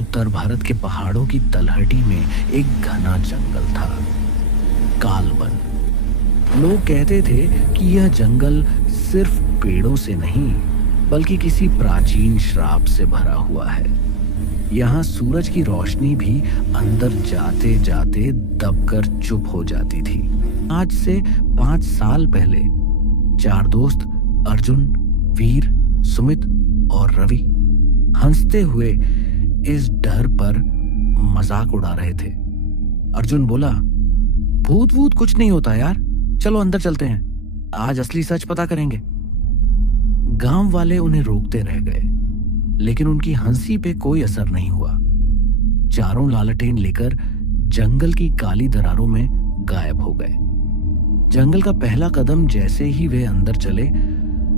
उत्तर भारत के पहाड़ों की तलहटी में एक घना जंगल था, कालवन। लोग कहते थे कि यह जंगल सिर्फ पेड़ों से नहीं बल्कि किसी प्राचीन श्राप से भरा हुआ है। यहाँ सूरज की रोशनी भी अंदर जाते जाते दबकर चुप हो जाती थी। आज से 5 साल पहले 4 दोस्त अर्जुन, वीर, सुमित और रवि हंसते हुए इस डर पर मजाक उड़ा रहे थे। अर्जुन बोला, भूत वूत कुछ नहीं होता यार, चलो अंदर चलते हैं, आज असली सच पता करेंगे। गांव वाले उन्हें रोकते रह गए, लेकिन उनकी हंसी पे कोई असर नहीं हुआ। चारों लालटेन लेकर जंगल की काली दरारों में गायब हो गए। जंगल का पहला कदम जैसे ही वे अंदर चले,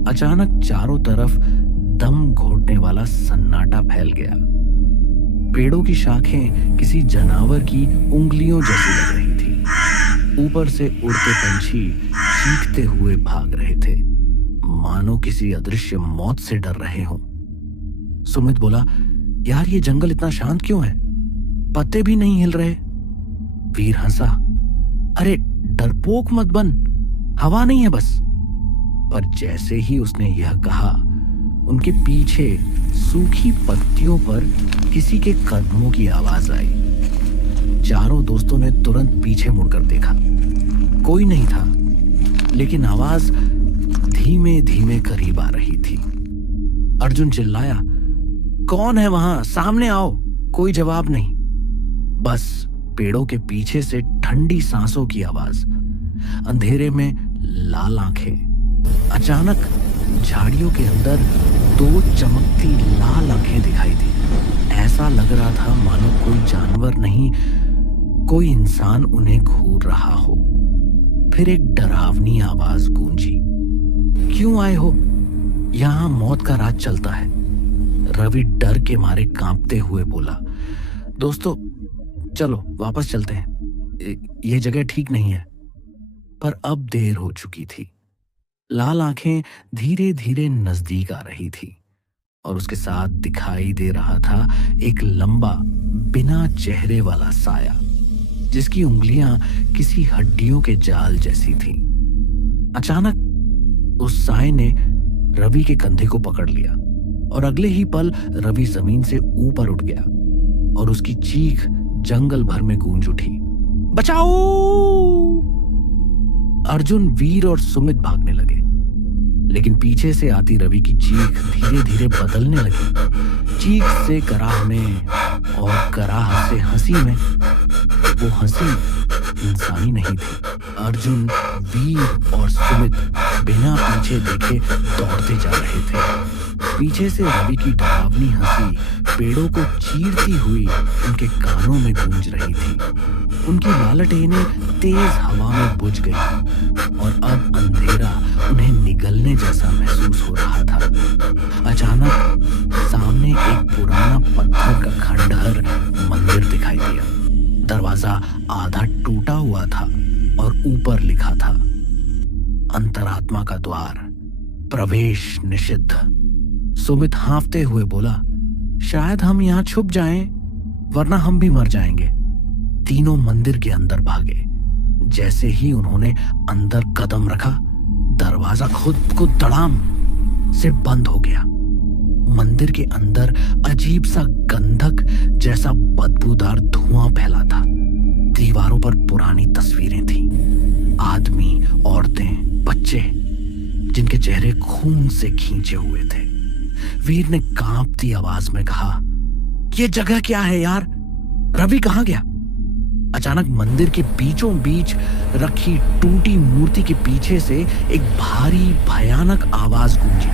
अचानक चारों तरफ दम घोटने वाला सन्नाटा फैल गया। पेड़ों की शाखें किसी जानवर की उंगलियों जैसी लग रही थी। ऊपर से उड़ते पंछी चीखते हुए भाग रहे थे, मानो किसी अदृश्य मौत से डर रहे हों। सुमित बोला, यार ये जंगल इतना शांत क्यों है? पत्ते भी नहीं हिल रहे। वीर हंसा, अरे डरपोक मत बन, हवा नहीं है बस। पर जैसे ही उसने यह कहा, उनके पीछे सूखी पत्तियों पर किसी के कदमों की आवाज आई। चारों दोस्तों ने तुरंत पीछे मुड़कर देखा। कोई नहीं था, लेकिन आवाज धीमे धीमे करीब आ रही थी। अर्जुन चिल्लाया, कौन है वहां? सामने आओ। कोई जवाब नहीं, बस पेड़ों के पीछे से ठंडी सांसों की आवाज। अंधेरे में लाल आंखें। अचानक झाड़ियों के अंदर 2 चमकती लाल आंखें दिखाई दी। ऐसा लग रहा था मानो कोई जानवर नहीं, कोई इंसान उन्हें घूर रहा हो। फिर एक डरावनी आवाज गूंजी, क्यों आए हो? यहां मौत का राज चलता है। रवि डर के मारे कांपते हुए बोला, दोस्तों चलो वापस चलते हैं, यह जगह ठीक नहीं है। पर अब देर हो चुकी थी। लाल आंखें धीरे धीरे नजदीक आ रही थी और उसके साथ दिखाई दे रहा था एक लंबा बिना चेहरे वाला साया, जिसकी उंगलियां किसी हड्डियों के जाल जैसी थीं। अचानक उस साए ने रवि के कंधे को पकड़ लिया और अगले ही पल रवि जमीन से ऊपर उठ गया और उसकी चीख जंगल भर में गूंज उठी, बचाओ! अर्जुन, वीर और सुमित भागने लगे, लेकिन पीछे से आती रवि की चीख धीरे धीरे बदलने लगी। चीख से कराह में और कराह से हंसी में। वो हंसी इंसानी नहीं थी। अर्जुन, वीर और सुमित बिना पीछे देखे दौड़ते जा रहे थे। पीछे से रवि की डरावनी हंसी पेड़ों को चीरती हुई उनके कानों में गूंज रही थी। उनकी लालटेनें तेज हवा में बुझ गई और अब अंधेरा उन्हें निगलने जैसा महसूस हो रहा था। अचानक सामने एक पुराना पत्थर का खंडहर मंदिर दिखाई दिया। दरवाजा आधा टूटा हुआ था और ऊपर लिखा था, अंतरात्मा का द्वार, प्रवेश निषिद्ध। सुमित हांफते हुए बोला, शायद हम यहाँ छुप जाएं, वरना हम भी मर जाएंगे। तीनों मंदिर के अंदर भागे। जैसे ही उन्होंने अंदर कदम रखा, दरवाजा खुद को धड़ाम से बंद हो गया। मंदिर के अंदर अजीब सा गंधक जैसा बदबूदार धुआं फैला था। दीवारों पर पुरानी तस्वीरें थीं, आदमी, औरतें, बच्चे, जिनके चेहरे खून से खींचे हुए थे। वीर ने कांपती आवाज में कहा, यह जगह क्या है यार? रवि कहां गया? अचानक मंदिर के बीचों बीच रखी टूटी मूर्ति के पीछे से एक भारी भयानक आवाज गूंजी,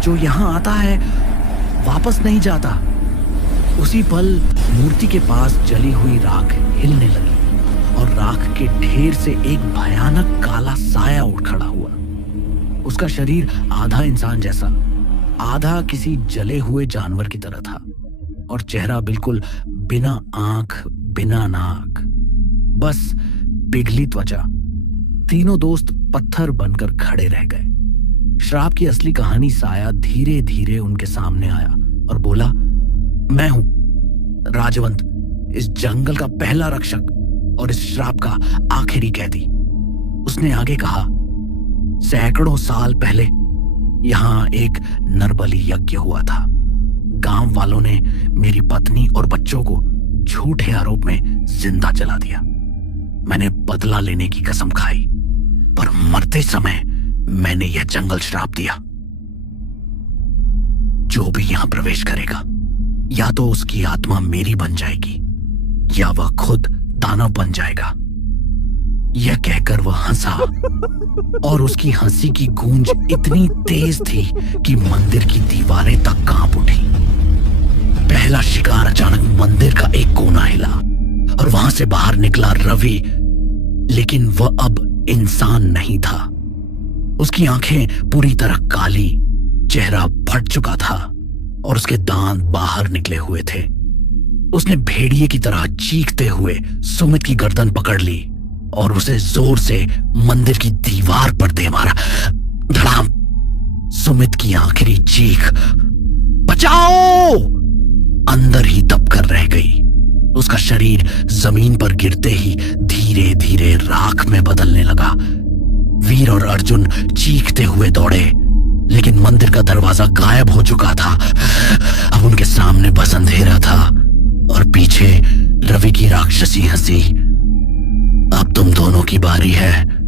जो यहां आता है वापस नहीं जाता। उसी पल मूर्ति के पास जली हुई राख हिलने लगी और राख के ढेर से एक भयानक काला साया उठ खड़ा हुआ। उसका शरीर आधा इंसान जैसा, आधा किसी जले हुए जानवर की तरह था और चेहरा बिल्कुल बिना आंख, बिना नाक, बस पिघली त्वचा। तीनों दोस्त पत्थर बनकर खड़े रह गए। श्राप की असली कहानी साया धीरे धीरे उनके सामने आया और बोला, मैं हूं, राजवंत, इस जंगल का पहला रक्षक और इस श्राप का आखिरी कैदी। उसने आगे कहा, सैकड़ों साल पहले यहां एक नरबलि यज्ञ हुआ था। गांव वालों ने मेरी पत्नी और बच्चों को झूठे आरोप में जिंदा जला दिया। मैंने बदला लेने की कसम खाई, पर मरते समय मैंने यह जंगल श्राप दिया, जो भी यहां प्रवेश करेगा या तो उसकी आत्मा मेरी बन जाएगी या वह खुद दानव बन जाएगा। यह कहकर वह हंसा और उसकी हंसी की गूंज इतनी तेज थी कि मंदिर की दीवारें तक कांप उठी। पहला शिकार अचानक मंदिर का एक कोना हिला और वहां से बाहर निकला रवि, लेकिन वह अब इंसान नहीं था। उसकी आंखें पूरी तरह काली, चेहरा फट चुका था और उसके दांत बाहर निकले हुए थे। उसने भेड़िए की तरह चीखते हुए सुमित की गर्दन पकड़ ली और उसे जोर से मंदिर की दीवार पर दे मारा। धड़ाम! सुमित की आखिरी चीख बचाओ अंदर ही दबकर रह गई। उसका शरीर जमीन पर गिरते ही धीरे धीरे राख में बदलने लगा। वीर और अर्जुन चीखते हुए दौड़े, लेकिन मंदिर का दरवाजा गायब हो चुका था। अब उनके सामने बस अंधेरा था और पीछे रवि की राक्षसी हंसी। अब तुम दोनों की बारी है।